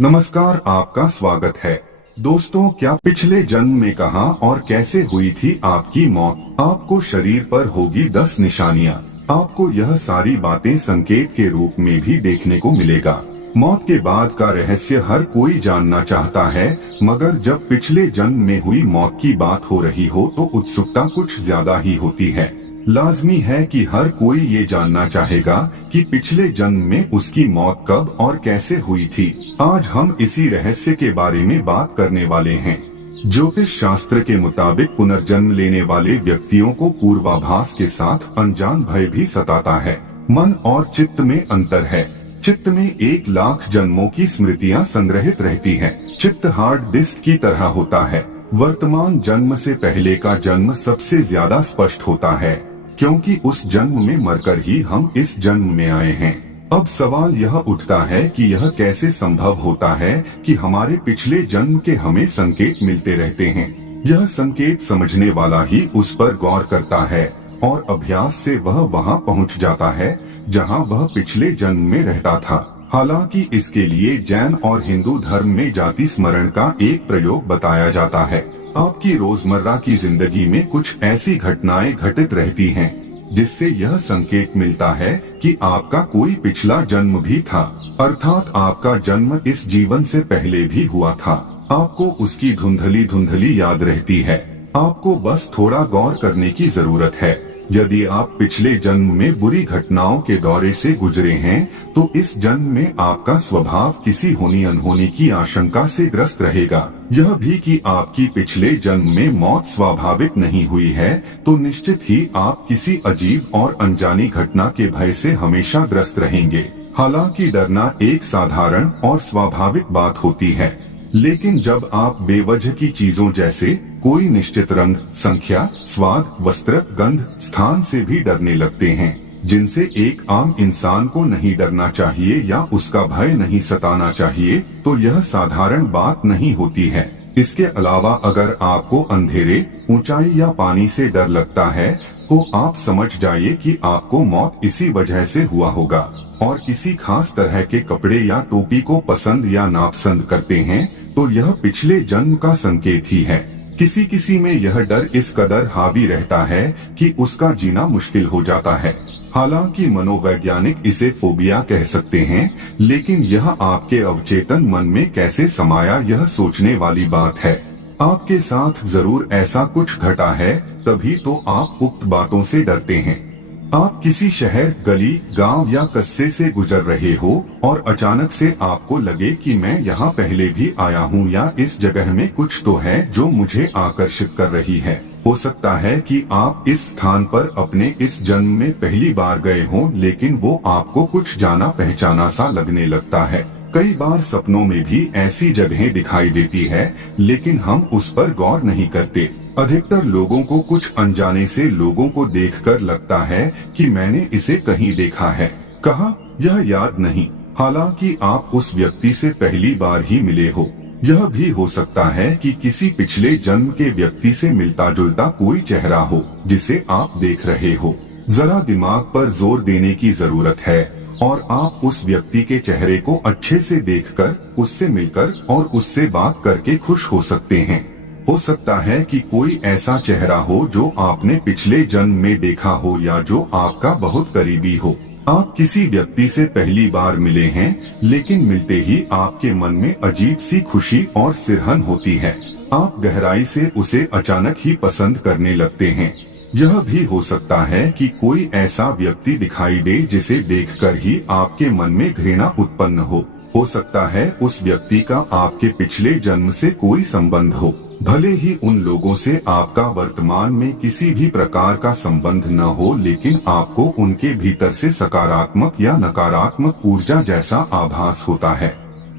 नमस्कार, आपका स्वागत है। दोस्तों, क्या पिछले जन्म में कहाँ और कैसे हुई थी आपकी मौत? आपको शरीर पर होगी 10 निशानियाँ। आपको यह सारी बातें संकेत के रूप में भी देखने को मिलेगा। मौत के बाद का रहस्य हर कोई जानना चाहता है, मगर जब पिछले जन्म में हुई मौत की बात हो रही हो तो उत्सुकता कुछ ज्यादा ही होती है। लाजमी है कि हर कोई ये जानना चाहेगा कि पिछले जन्म में उसकी मौत कब और कैसे हुई थी। आज हम इसी रहस्य के बारे में बात करने वाले हैं। ज्योतिष शास्त्र के मुताबिक पुनर्जन्म लेने वाले व्यक्तियों को पूर्वाभास के साथ अनजान भय भी सताता है। मन और चित्त में अंतर है। चित्त में 1 लाख जन्मों की स्मृतियां संग्रहित रहती हैं। चित्त हार्ड डिस्क की तरह होता है। वर्तमान जन्म से पहले का जन्म सबसे ज्यादा स्पष्ट होता है, क्योंकि उस जन्म में मरकर ही हम इस जन्म में आए हैं। अब सवाल यह उठता है कि यह कैसे संभव होता है कि हमारे पिछले जन्म के हमें संकेत मिलते रहते हैं। यह संकेत समझने वाला ही उस पर गौर करता है और अभ्यास से वह वहां पहुंच जाता है जहां वह पिछले जन्म में रहता था। हालांकि इसके लिए जैन और हिंदू धर्म में जाति स्मरण का एक प्रयोग बताया जाता है। आपकी रोजमर्रा की जिंदगी में कुछ ऐसी घटनाएं घटित रहती हैं, जिससे यह संकेत मिलता है कि आपका कोई पिछला जन्म भी था, अर्थात आपका जन्म इस जीवन से पहले भी हुआ था। आपको उसकी धुंधली याद रहती है। आपको बस थोड़ा गौर करने की जरूरत है। यदि आप पिछले जन्म में बुरी घटनाओं के दौरे से गुजरे हैं, तो इस जन्म में आपका स्वभाव किसी होनी अनहोनी की आशंका से ग्रस्त रहेगा। यह भी कि आपकी पिछले जन्म में मौत स्वाभाविक नहीं हुई है, तो निश्चित ही आप किसी अजीब और अनजानी घटना के भय से हमेशा ग्रस्त रहेंगे। हालांकि डरना एक साधारण और स्वाभाविक बात होती है, लेकिन जब आप बेवजह की चीजों जैसे कोई निश्चित रंग, संख्या, स्वाद, वस्त्र, गंध, स्थान से भी डरने लगते हैं, जिनसे एक आम इंसान को नहीं डरना चाहिए या उसका भय नहीं सताना चाहिए, तो यह साधारण बात नहीं होती है। इसके अलावा अगर आपको अंधेरे, ऊंचाई या पानी से डर लगता है, तो आप समझ जाइए कि आपको मौत इसी वजह से हुआ होगा। और किसी खास तरह के कपड़े या टोपी को पसंद या नापसंद करते हैं, तो यह पिछले जन्म का संकेत ही है। किसी में यह डर इस कदर हावी रहता है कि उसका जीना मुश्किल हो जाता है। हालांकि मनोवैज्ञानिक इसे फोबिया कह सकते हैं, लेकिन यह आपके अवचेतन मन में कैसे समाया, यह सोचने वाली बात है। आपके साथ जरूर ऐसा कुछ घटा है, तभी तो आप उक्त बातों से डरते हैं। आप किसी शहर, गली, गांव या कस्बे से गुजर रहे हो और अचानक से आपको लगे कि मैं यहाँ पहले भी आया हूँ या इस जगह में कुछ तो है जो मुझे आकर्षित कर रही है। हो सकता है कि आप इस स्थान पर अपने इस जन्म में पहली बार गए हों, लेकिन वो आपको कुछ जाना पहचाना सा लगने लगता है। कई बार सपनों में भी ऐसी जगहें दिखाई देती है, लेकिन हम उस पर गौर नहीं करते। अधिकतर लोगों को कुछ अनजाने से लोगों को देखकर लगता है कि मैंने इसे कहीं देखा है, कहाँ, यह याद नहीं। हालांकि आप उस व्यक्ति से पहली बार ही मिले हो। यह भी हो सकता है कि किसी पिछले जन्म के व्यक्ति से मिलता जुलता कोई चेहरा हो जिसे आप देख रहे हो। जरा दिमाग पर जोर देने की जरूरत है और आप उस व्यक्ति के चेहरे को अच्छे से देखकर, उससे मिलकर और उससे बात करके खुश हो सकते हैं। हो सकता है कि कोई ऐसा चेहरा हो जो आपने पिछले जन्म में देखा हो या जो आपका बहुत करीबी हो। आप किसी व्यक्ति से पहली बार मिले हैं, लेकिन मिलते ही आपके मन में अजीब सी खुशी और सिरहन होती है। आप गहराई से उसे अचानक ही पसंद करने लगते हैं। यह भी हो सकता है कि कोई ऐसा व्यक्ति दिखाई दे जिसे देखकर ही आपके मन में घृणा उत्पन्न हो सकता है उस व्यक्ति का आपके पिछले जन्म से कोई संबंध हो। भले ही उन लोगों से आपका वर्तमान में किसी भी प्रकार का संबंध न हो, लेकिन आपको उनके भीतर से सकारात्मक या नकारात्मक ऊर्जा जैसा आभास होता है।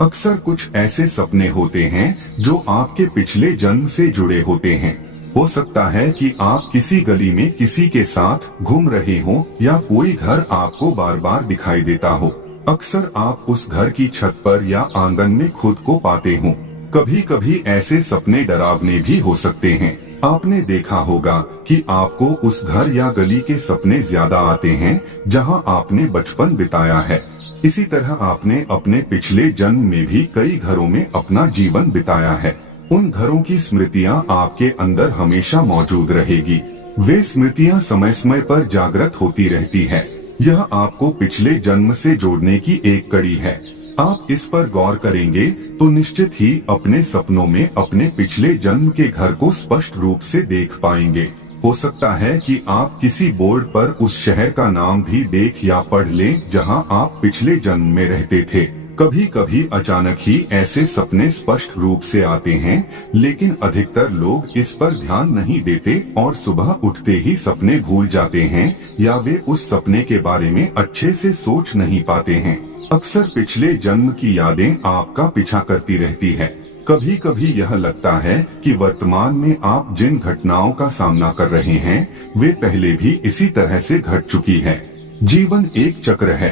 अक्सर कुछ ऐसे सपने होते हैं जो आपके पिछले जन्म से जुड़े होते हैं। हो सकता है कि आप किसी गली में किसी के साथ घूम रहे हो या कोई घर आपको बार बार दिखाई देता हो। अक्सर आप उस घर की छत पर या आंगन में खुद को पाते हो। कभी कभी ऐसे सपने डरावने भी हो सकते हैं। आपने देखा होगा कि आपको उस घर या गली के सपने ज्यादा आते हैं जहां आपने बचपन बिताया है। इसी तरह आपने अपने पिछले जन्म में भी कई घरों में अपना जीवन बिताया है। उन घरों की स्मृतियां आपके अंदर हमेशा मौजूद रहेगी। वे स्मृतियां समय समय पर जागृत होती रहती है। यह आपको पिछले जन्म से जोड़ने की एक कड़ी है। आप इस पर गौर करेंगे तो निश्चित ही अपने सपनों में अपने पिछले जन्म के घर को स्पष्ट रूप से देख पाएंगे। हो सकता है कि आप किसी बोर्ड पर उस शहर का नाम भी देख या पढ़ लें जहां आप पिछले जन्म में रहते थे। कभी कभी अचानक ही ऐसे सपने स्पष्ट रूप से आते हैं, लेकिन अधिकतर लोग इस पर ध्यान नहीं देते और सुबह उठते ही सपने भूल जाते हैं या वे उस सपने के बारे में अच्छे से सोच नहीं पाते हैं। अक्सर पिछले जन्म की यादें आपका पीछा करती रहती है। कभी कभी यह लगता है कि वर्तमान में आप जिन घटनाओं का सामना कर रहे हैं वे पहले भी इसी तरह से घट चुकी है। जीवन एक चक्र है।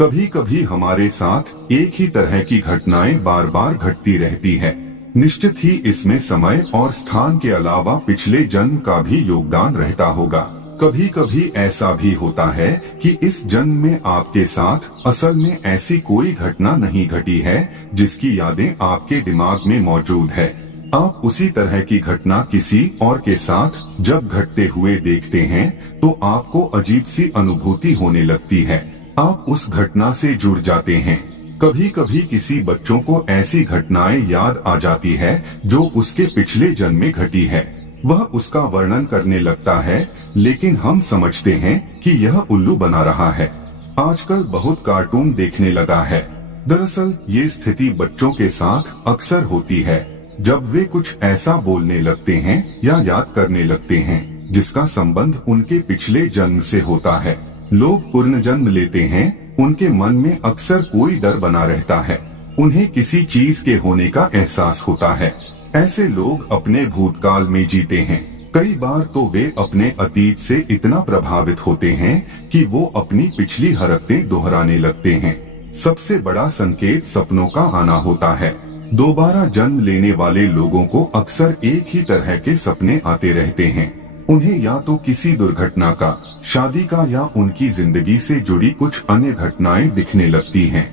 कभी कभी हमारे साथ एक ही तरह की घटनाएं बार बार घटती रहती है। निश्चित ही इसमें समय और स्थान के अलावा पिछले जन्म का भी योगदान रहता होगा। कभी कभी ऐसा भी होता है कि इस जन्म में आपके साथ असल में ऐसी कोई घटना नहीं घटी है जिसकी यादें आपके दिमाग में मौजूद है। आप उसी तरह की घटना किसी और के साथ जब घटते हुए देखते हैं तो आपको अजीब सी अनुभूति होने लगती है। आप उस घटना से जुड़ जाते हैं। कभी कभी किसी बच्चों को ऐसी घटनाएं याद आ जाती है जो उसके पिछले जन्म में घटी है। वह उसका वर्णन करने लगता है, लेकिन हम समझते हैं कि यह उल्लू बना रहा है। आजकल बहुत कार्टून देखने लगा है। दरअसल ये स्थिति बच्चों के साथ अक्सर होती है जब वे कुछ ऐसा बोलने लगते हैं या याद करने लगते हैं जिसका संबंध उनके पिछले जन्म से होता है। लोग पुनर्जन्म लेते हैं, उनके मन में अक्सर कोई डर बना रहता है। उन्हें किसी चीज के होने का एहसास होता है। ऐसे लोग अपने भूतकाल में जीते हैं। कई बार तो वे अपने अतीत से इतना प्रभावित होते हैं कि वो अपनी पिछली हरकतें दोहराने लगते हैं। सबसे बड़ा संकेत सपनों का आना होता है। दोबारा जन्म लेने वाले लोगों को अक्सर एक ही तरह के सपने आते रहते हैं। उन्हें या तो किसी दुर्घटना का, शादी का या उनकी जिंदगी से जुड़ी कुछ अन्य घटनाएं दिखने लगती हैं,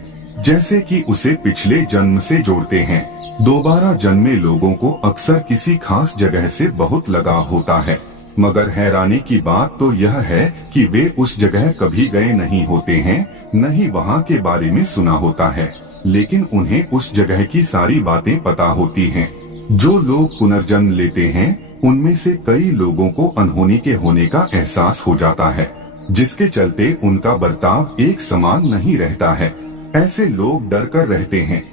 जैसे कि उसे पिछले जन्म से जोड़ते हैं। दोबारा जन्मे लोगों को अक्सर किसी खास जगह से बहुत लगाव होता है, मगर हैरानी की बात तो यह है कि वे उस जगह कभी गए नहीं होते हैं, न ही वहाँ के बारे में सुना होता है, लेकिन उन्हें उस जगह की सारी बातें पता होती हैं। जो लोग पुनर्जन्म लेते हैं उनमें से कई लोगों को अनहोनी के होने का एहसास हो जाता है, जिसके चलते उनका बर्ताव एक समान नहीं रहता है। ऐसे लोग डर कर रहते हैं।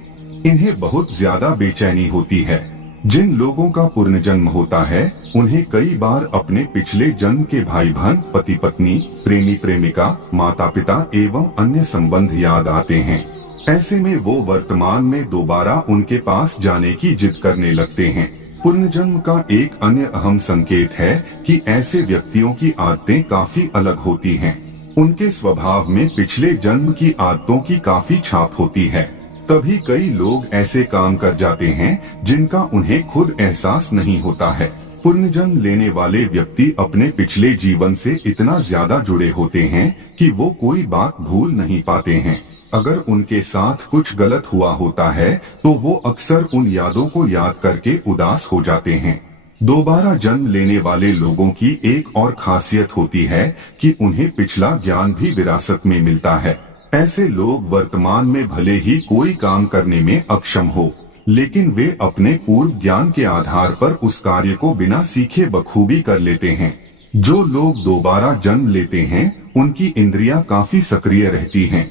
इन्हें बहुत ज्यादा बेचैनी होती है। जिन लोगों का पुनर्जन्म होता है उन्हें कई बार अपने पिछले जन्म के भाई बहन, पति पत्नी, प्रेमी प्रेमिका, माता पिता एवं अन्य संबंध याद आते हैं। ऐसे में वो वर्तमान में दोबारा उनके पास जाने की जिद करने लगते हैं। पुनर्जन्म का एक अन्य अहम संकेत है कि ऐसे व्यक्तियों की आदतें काफी अलग होती हैं। उनके स्वभाव में पिछले जन्म की आदतों की काफी छाप होती है। कभी कई लोग ऐसे काम कर जाते हैं जिनका उन्हें खुद एहसास नहीं होता है। पुनर्जन्म लेने वाले व्यक्ति अपने पिछले जीवन से इतना ज्यादा जुड़े होते हैं कि वो कोई बात भूल नहीं पाते हैं। अगर उनके साथ कुछ गलत हुआ होता है तो वो अक्सर उन यादों को याद करके उदास हो जाते हैं। दोबारा जन्म लेने वाले लोगों की एक और खासियत होती है कि उन्हें पिछला ज्ञान भी विरासत में मिलता है। ऐसे लोग वर्तमान में भले ही कोई काम करने में अक्षम हो, लेकिन वे अपने पूर्व ज्ञान के आधार पर उस कार्य को बिना सीखे बखूबी कर लेते हैं। जो लोग दोबारा जन्म लेते हैं उनकी इंद्रियां काफी सक्रिय रहती हैं।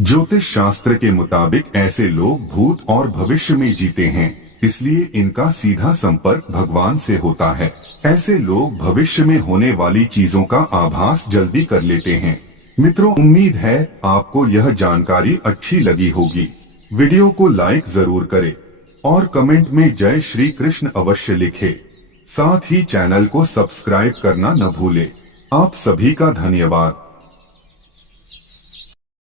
ज्योतिष शास्त्र के मुताबिक ऐसे लोग भूत और भविष्य में जीते हैं, इसलिए इनका सीधा संपर्क भगवान से होता है। ऐसे लोग भविष्य में होने वाली चीजों का आभास जल्दी कर लेते हैं। मित्रों, उम्मीद है आपको यह जानकारी अच्छी लगी होगी। वीडियो को लाइक जरूर करें और कमेंट में जय श्री कृष्ण अवश्य लिखें। साथ ही चैनल को सब्सक्राइब करना न भूलें। आप सभी का धन्यवाद।